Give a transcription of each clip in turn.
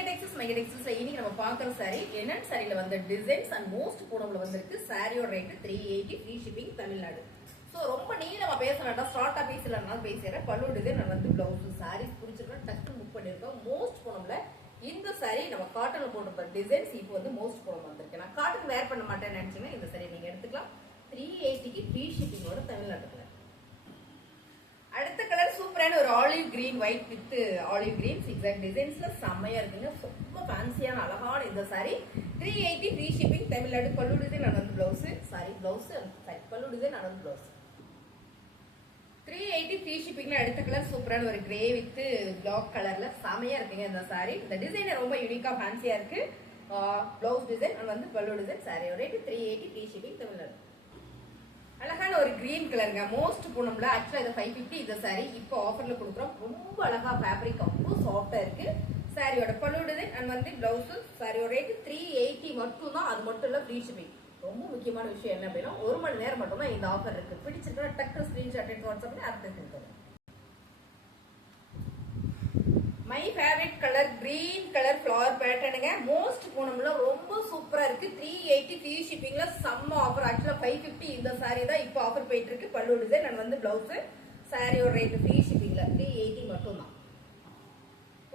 இன்னைக்கு நம்ம பார்க்குற சாரி என்னென்ன சாரியில் வந்து டிசைன்ஸ் அண்ட் மோஸ்ட் பூனம்ல வந்திருக்கு. சாரியோட rate 380 free shipping Tamil Nadu. So ரொம்ப நீளமா பேசலாம்டா, ஷார்ட்டா பேசலாம் பேசுறேன். பல்லு டிசைன் நான் வந்து பிளவுஸ் சாரீஸ் பிடிச்சிருக்கேன், டக்கு புக் பண்ணிருக்கோம். மோஸ்ட் பூனம்ல இந்த சாரி நம்ம காட்டன்ல போட்டிருக்க டிசைன்ஸ் இப்போ வந்து மோஸ்ட் பூனம் வந்திருக்கு. நான் காட்டன் வேர் பண்ண மாட்டேன்னு நினைச்சீங்கன்னா இந்த சாரி நீங்க எடுத்துக்கலாம். 380க்கு ஃப்ரீ ஷிப்பிங்கோட தமிழ்நாட்டுல. அடுத்த கலர் சூப்பரான ஒரு olive green white with olive green zigzag டிசைன்ஸ்ல செம்மையா இருக்குங்க. ரொம்ப ஃபேன்சியான அழகான இந்த சாரி 380 ஃப்ரீ ஷிப்பிங் தமிழ்நாடு. பல்லு டிசைன் அனந்து பிளவுஸ் சாரி பல்லு டிசைன் அனந்து பிளவுஸ் 380 ஃப்ரீ ஷிப்பிங்ல. அடுத்த கலர் சூப்பரான ஒரு கிரே வித் பிளாக் கலர்ல செமையா இருக்குங்க இந்த சாரி. இந்த டிசைன் ரொம்ப யூனிக்கா ஃபேன்சியா இருக்கு. பிளவுஸ் டிசைன் வந்து பல்லு டிசைன். சாரியோட ரேட் 380 ஃப்ரீ ஷிப்பிங் தமிழ்நாடு. அழகான ஒரு கிரீன் கலருங்க. மோஸ்ட் பூனம்ல ஆக்சுவலா இதை 550 இந்த சாரி இப்போ ஆஃபர்ல கொடுக்குறோம். ரொம்ப அழகா ஃபேப்ரிக் ரொம்ப சாஃப்டா இருக்கு. சாரியோட பல்லு டிசைன் அண்ட் வந்து பிளவுஸ். சாரியோட ரேட் 380 மட்டும் தான். அது மட்டும் இல்ல ஃப்ரீ ஷிப்பிங். ரொம்ப முக்கியமான விஷயம் என்ன அப்படின்னா 1 மணி நேரம் மட்டும் தான் இந்த ஆஃபர் இருக்கு. பிடிச்சிருக்கா டக்கு ஸ்கிரீன்ஷாட் எடுத்து வாட்ஸ்அப்ல அப்டேட் கொடுத்துருங்க. My favourite colour green colour flower பேட்டர்னுங்க. மோஸ்ட் பூனம்ல ரொம்ப சூப்பரா இருக்கு. 380 ஃப்ரீ ஷிப்பிங்ல செம்ம ஆஃபர். ஆக்சுவலா 550 இந்த சாரி தான் இப்போ ஆஃபர் போயிட்டு இருக்கு. பல்லு டிசைன் அண்ட் வந்து பிளவுஸ். சாரியோட ரேட் ஃப்ரீ ஷிப்பிங்ல 380 மட்டும் தான்.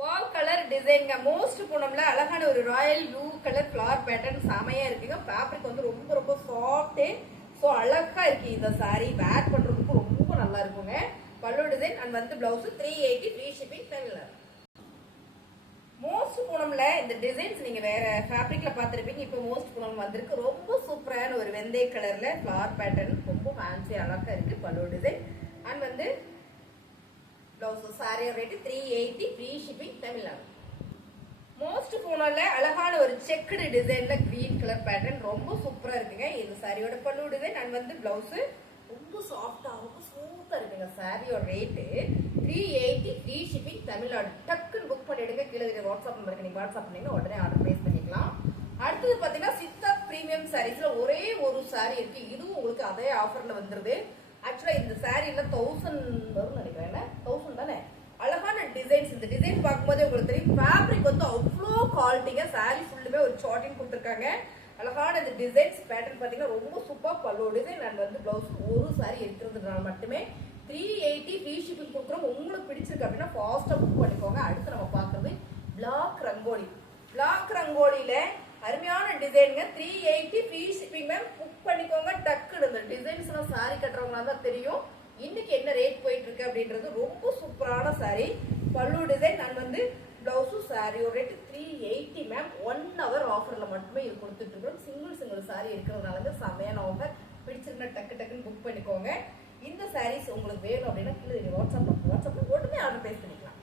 வால் கலர் டிசைன்ங்க. மோஸ்ட் பூனம்ல அழகான ஒரு Royal blue colour flower pattern செமையா இருக்குங்க. ஃபேப்ரிக் வந்து ரொம்ப ரொம்ப சாஃப்ட். ஸோ அழகா இருக்கு இந்த சாரி. வேர் பண்றதுக்கு ரொம்ப நல்லா இருக்குங்க. பல்லு டிசைன் அண்ட் வந்து blouse 380 free shipping Tamil Nadu. Most பூனம்ல இந்த டிசைன்ஸ் நீங்க வேற ஃபேப்ரிக்ல பாத்திருப்பீங்க. இப்போ மோஸ்ட் பூனம் வந்திருக்கு. ரொம்ப சூப்பரான ஒரு வெந்தய கலர்ல ஃப்ளவர் பேட்டர்ன் ரொம்ப ஃபேன்சி அழகா இருக்கு. பல்லு டிசைன் அண்ட் வந்து blouse. Sari rate 380 free shipping Tamil Nadu. Most பூனம்ல அழகான ஒரு செக்குடு டிசைன்ல கிரீன் கலர் பேட்டர்ன் ரொம்ப சூப்பரா இருக்குங்க. இந்த சாரியோட பல்லு டிசைன் அண்ட் வந்து பிளவுஸ். ரொம்ப சாஃப்டா ரொம்ப ஸ்மூத்தா இருக்குங்க. சாரியோட ரேட் 380 ஃப்ரீ ஷிப்பிங் தமிழ்நாடு. டக்குன்னு புக் பண்ணிடுங்க. கீழே வாட்ஸ்அப் நம்பருக்கு நீங்க வாட்ஸ்அப் பண்ணீங்கன்னா உடனே ஆர்டர் பிளேஸ் பண்ணிக்கலாம். அடுத்தது பாத்தீங்கன்னா சித்தார்த் பிரீமியம் சாரீஸ்ல ஒரே ஒரு சாரி இருக்கு. இதுவும் உங்களுக்கு அதே ஆஃபர்ல வந்துருது. ஆக்சுவலா இந்த சாரில 1000 வரும் நினைக்கிறேன். 1000 தானே. அழகான டிசைன்ஸ். இந்த டிசைன் பார்க்கும்போது உங்களுக்கு தெரியும் ஃபேப்ரிக் வந்து அவ்வளோ குவாலிட்டிங்க. சாரி ஃபுல்லுமே ஒரு சார்ட்டிங் கொடுத்துருக்காங்க. அழகான இந்த டிசைன்ஸ் பேட்டர்ன் பாத்தீங்கன்னா ரொம்ப சூப்பர். பல்லு டிசைன் அண்ட் வந்து பிளவுஸ். ஒரு சாரி இருக்கிறதுனால மட்டுமே 380 ஃப்ரீ ஷிப்பிங் கொடுக்குறோம். உங்களுக்கு பிடிச்சிருக்கு அப்படின்னா ஃபாஸ்டா புக் பண்ணிக்கோங்க. அடுத்து நம்ம பாக்குறது பிளாக் ரங்கோலி. பிளாக் ரங்கோலியில அருமையான டிசைனுங்க. 380 ஃப்ரீ ஷிப்பிங் மேம். புக் பண்ணிக்கோங்க டக்குன்னு. இந்த டிசைன்ஸ் எல்லாம் சாரி கட்டுறவங்களா தான் தெரியும் இன்னைக்கு என்ன ரேட் போயிட்டு இருக்கு அப்படின்றது. ரொம்ப சூப்பரான சாரி. பல்லு டிசைன் அண்ட் வந்து பிளவுஸும். சாரியோட ரேட் 380 மேம். 1 ஹவர் ஆஃபர்ல மட்டுமே இது கொடுத்துட்டு இருக்கோம். சிங்கிள் சாரி இருக்கிறதுனால செமையான ஆஃபர். பிடிச்சிருந்தா டக்குன்னு புக் பண்ணிக்கோங்க. இந்த சாரீஸ் உங்களுக்கு வேணும் அப்படின்னா கீழே வாட்ஸ்அப்ல உடனே ஆர்டர் பிளேஸ் பண்ணிக்கலாம்.